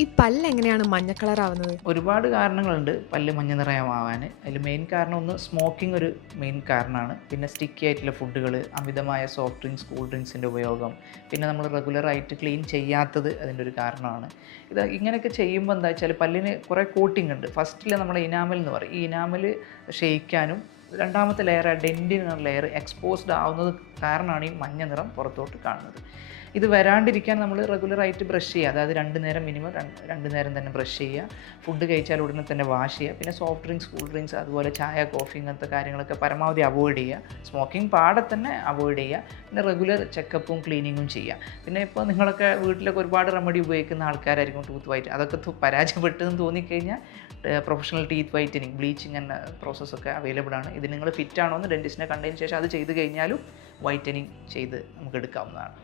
ഈ പല്ല് എങ്ങനെയാണ് മഞ്ഞ കളർ ആവുന്നത്? ഒരുപാട് കാരണങ്ങളുണ്ട് പല്ല് മഞ്ഞ നിറമാവാൻ. അതിൽ മെയിൻ കാരണം ഒന്ന് സ്മോക്കിംഗ് ഒരു മെയിൻ കാരണമാണ്. പിന്നെ സ്റ്റിക്കി ആയിട്ടുള്ള ഫുഡുകൾ, അമിതമായ സോഫ്റ്റ് ഡ്രിങ്ക്സ്, കൂൾ ഡ്രിങ്ക്സിൻ്റെ ഉപയോഗം, പിന്നെ നമ്മൾ റെഗുലറായിട്ട് ക്ലീൻ ചെയ്യാത്തത് അതിൻ്റെ ഒരു കാരണമാണ്. ഇങ്ങനെയൊക്കെ ചെയ്യുമ്പോൾ എന്താ വെച്ചാൽ പല്ലിന് കുറേ കോട്ടിംഗ് ഉണ്ട്. ഫസ്റ്റിൽ നമ്മുടെ ഇനാമൽ എന്ന് പറയും. ഈ ഇനാമൽ ക്ഷയിക്കാനും രണ്ടാമത്തെ ലെയർ ഡെൻറ്റിന് ലെയർ എക്സ്പോസ്ഡ് ആവുന്നത് കാരണമാണ് ഈ മഞ്ഞ നിറം പുറത്തോട്ട് കാണുന്നത്. ഇത് വരാണ്ടിരിക്കാൻ നമ്മൾ റെഗുലറായിട്ട് ബ്രഷ് ചെയ്യുക. അതായത് 2 നേരം മിനിമം 2 നേരം തന്നെ ബ്രഷ് ചെയ്യുക. ഫുഡ് കഴിച്ചാൽ ഉടനെ തന്നെ വാഷ് ചെയ്യുക. പിന്നെ സോഫ്റ്റ് ഡ്രിങ്ക്സ്, കൂൾ ഡ്രിങ്ക്സ്, അതുപോലെ ചായ, കോഫി ഇങ്ങനത്തെ കാര്യങ്ങളൊക്കെ പരമാവധി അവോയ്ഡ് ചെയ്യുക. സ്മോക്കിംഗ് പാടെ തന്നെ അവോയ്ഡ് ചെയ്യുക. പിന്നെ റെഗുലർ ചെക്കപ്പും ക്ലീനിങ്ങും ചെയ്യുക. പിന്നെ ഇപ്പോൾ നിങ്ങളൊക്കെ വീട്ടിലൊക്കെ ഒരുപാട് റെമഡി ഉപയോഗിക്കുന്ന ആൾക്കാരായിരിക്കും ടൂത്ത് വൈറ്റ്. അതൊക്കെ പരാജയപ്പെട്ടെന്ന് തോന്നിക്കഴിഞ്ഞാൽ പ്രൊഫഷണൽ ടീത്ത് വൈറ്റനിങ്, ബ്ലീച്ചിങ് എന്ന പ്രോസസ്സൊക്കെ അവൈലബിൾ ആണ്. ഇത് നിങ്ങൾ ഫിറ്റ് ആണോ എന്ന് ഡെൻറ്റിസ്റ്റിനെ കണ്ടതിന് ശേഷം അത് ചെയ്ത് കഴിഞ്ഞാലും വൈറ്റനിങ് ചെയ്ത് നമുക്ക് എടുക്കാവുന്നതാണ്.